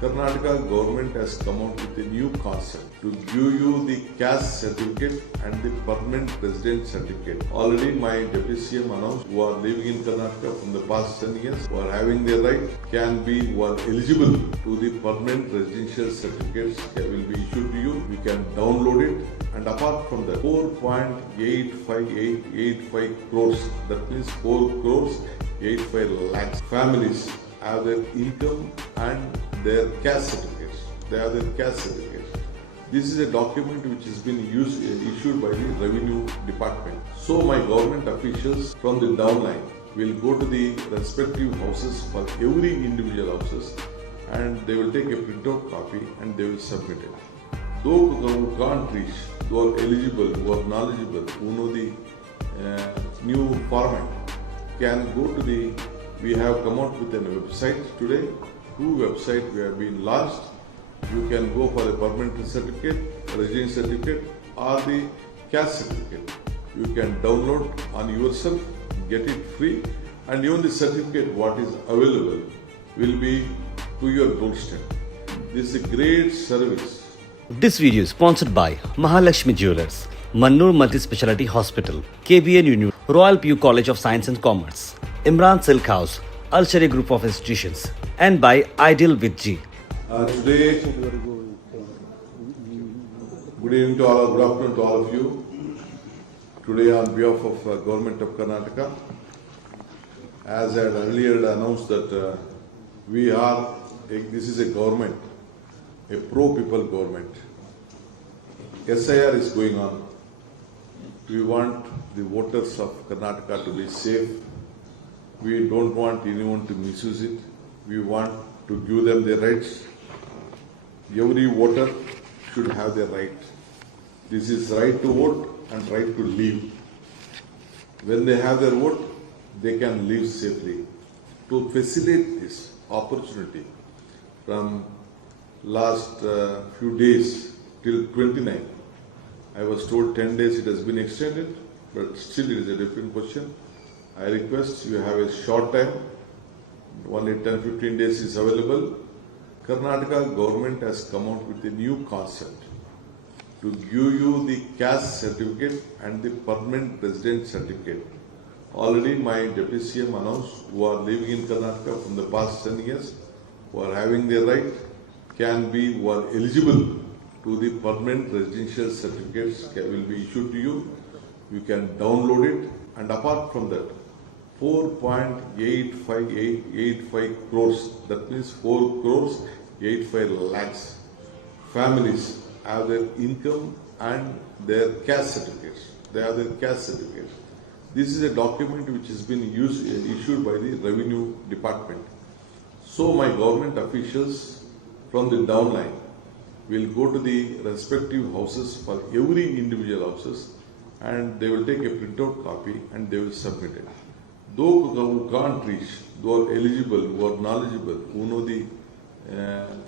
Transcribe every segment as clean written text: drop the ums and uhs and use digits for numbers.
Karnataka government has come out with a new concept to give you the caste certificate and the permanent resident certificate. Already my deputy CM announced who are living in Karnataka from the past 10 years, who are having their right, who are eligible to the permanent residential certificates will be issued to you. You can download it. And apart from that, 4.85885 crores, that means 4 crores 85 lakhs families have their income and their caste certificates. They have their caste certificates. This is a document which has been issued by the Revenue Department. So my government officials from the downline will go to the respective houses for every individual houses, and they will take a printout copy and they will submit it. Those who can't reach, who are eligible, who are knowledgeable, who know the new format, can go to the, we have come out with a website today, 2 websites we have been launched. You can go for a permanent certificate, residence certificate or the caste certificate. You can download on yourself, get it free, and even the certificate what is available will be to your doorstep. This is a great service. This video is sponsored by Mahalakshmi Jewelers, Mannur Multi-Speciality Hospital, KBN University, Royal PU College of Science and Commerce, Imran Silk House, Al Sharia Group of Institutions, and by Ideal with G. Today, good evening to all, good afternoon to all of you. Today on behalf of Government of Karnataka, as I had earlier announced that this is a government, a pro-people government. SIR is going on. We want the voters of Karnataka to be safe. We don't want anyone to misuse it. We want to give them their rights. Every voter should have their right. This is right to vote and right to live. When they have their vote, they can live safely. To facilitate this opportunity, from last few days till 29, I was told 10 days it has been extended, but still it is a different question. I request you have a short time, only 10-15 days is available. Karnataka government has come out with a new concept to give you the caste certificate and the permanent resident certificate. Already my deputy CM announced who are living in Karnataka from the past 10 years, who are having their right, who are eligible to the permanent residential certificates will be issued to you. You can download it, and apart from that, 4.85885 crores, that means 4 crores 85 lakhs families have their income and their caste certificates. They have their caste certificates. This is a document which has been issued by the Revenue Department. So my government officials from the downline will go to the respective houses for every individual houses, and they will take a printout copy and they will submit it. Those who can't reach, who are eligible, who are knowledgeable, who know the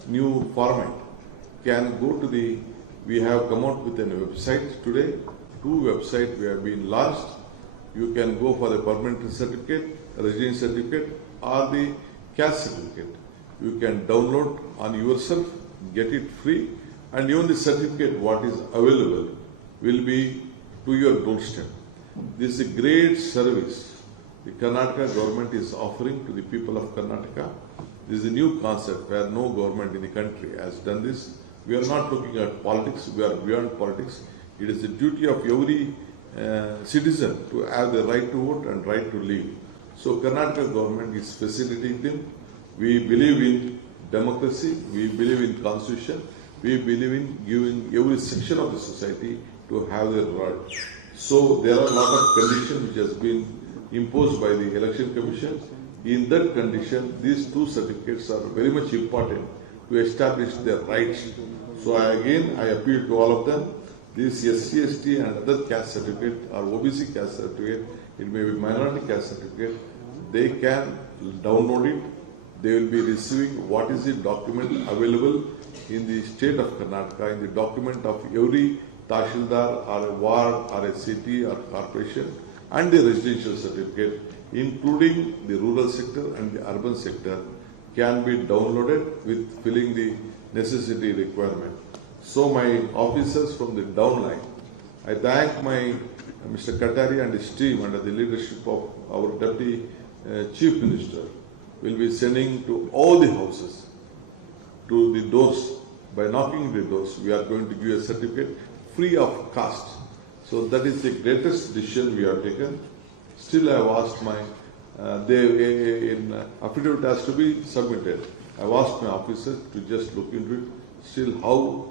new format, can go to the, we have come out with a website today, 2 websites we have been launched. You can go for a permanent certificate, residence certificate or the caste certificate. You can download on yourself, get it free, and even the certificate what is available will be to your doorstep. This is a great service the Karnataka government is offering to the people of Karnataka. This is a new concept where no government in the country has done this. We are not looking at politics, we are beyond politics. It is the duty of every citizen to have the right to vote and right to live. So Karnataka government is facilitating them. We believe in democracy, we believe in constitution, we believe in giving every section of the society to have their right. So there are a lot of conditions which has been imposed by the Election Commission. In that condition, these 2 certificates are very much important to establish their rights. So I appeal to all of them. This SC, ST and other caste certificate or OBC caste certificate, it may be minority caste certificate, they can download it. They will be receiving what is the document available in the state of Karnataka, in the document of every Tahsildar or a ward or a city or corporation, and the residential certificate, including the rural sector and the urban sector. can be downloaded with filling the necessity requirement. So my officers from the downline, I thank my Mr. Katari and his team under the leadership of our Deputy Chief Minister will be sending to all the houses, to the doors. By knocking the doors, we are going to give a certificate free of cost. So that is the greatest decision we have taken. Still, I have asked my, affidavit has to be submitted. I have asked my officers to just look into it. Still, how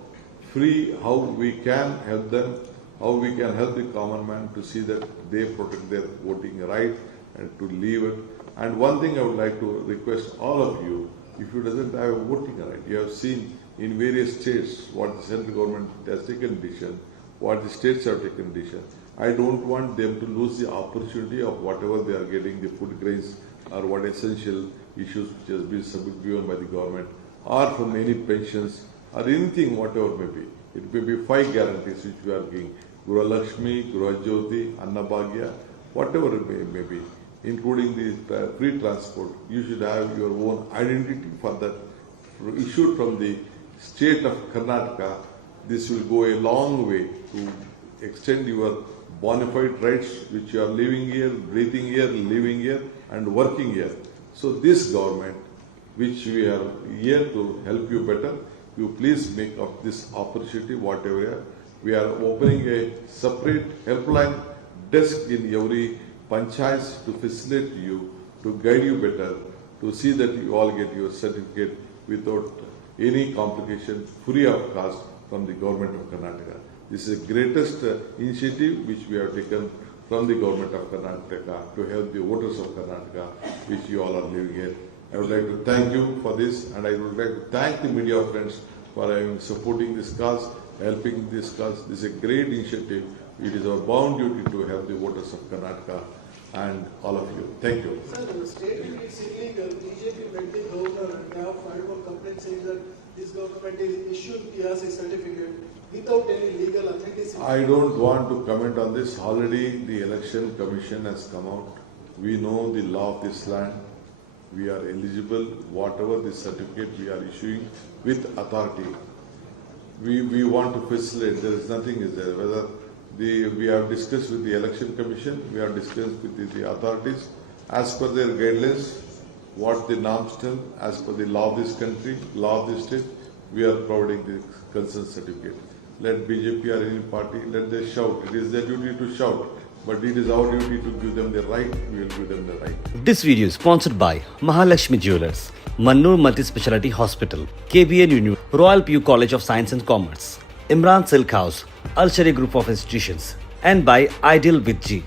we can help them, how we can help the common man to see that they protect their voting right and to leave it. And one thing I would like to request all of you, if you doesn't have a voting right, you have seen in various states what the central government has taken decision, what the states have taken decision. I don't want them to lose the opportunity of whatever they are getting, the food grains or what essential issues which has been given by the government, or from any pensions or anything, whatever may be. It may be 5 guarantees which we are giving: Guru Lakshmi, Guru Jyoti, Annabhagya, whatever it may be, including the free transport. You should have your own identity for that, issued from the state of Karnataka. This will go a long way to extend your bona fide rights which you are living here, breathing here, living here and working here. So this government, which we are here to help you better, you please make of this opportunity whatever. We are opening a separate helpline desk in every panchayats to facilitate you, to guide you better, to see that you all get your certificate without any complication, free of cost from the government of Karnataka. This is the greatest initiative which we have taken from the government of Karnataka to help the voters of Karnataka, which you all are living here. I would like to thank you for this, and I would like to thank the media friends for supporting this cause, helping this cause. This is a great initiative. It is our bound duty to help the voters of Karnataka and all of you. Thank you. Sir, the state is illegal. BJP met the governor and they have filed one complaint saying that this government is issued PRC certificate without any legal authenticity. I don't want to comment on this. Already the election commission has come out. We know the law of this land. We are eligible, whatever the certificate we are issuing with authority. We want to facilitate. There is nothing is there. Whether we have discussed with the election commission, we have discussed with the authorities as per their guidelines, what the norms tell, as per the law of this country, law of this state, we are providing the concerned certificate. Let BJP or any party, let them shout. It is their duty to shout. But it is our duty to give them the right, we will give them the right. This video is sponsored by Mahalakshmi Jewelers, Mannur Multi-Speciality Hospital, KBN Royal PU College of Science and Commerce, Imran Silk House, Alshari Group of Institutions, and by Ideal with G.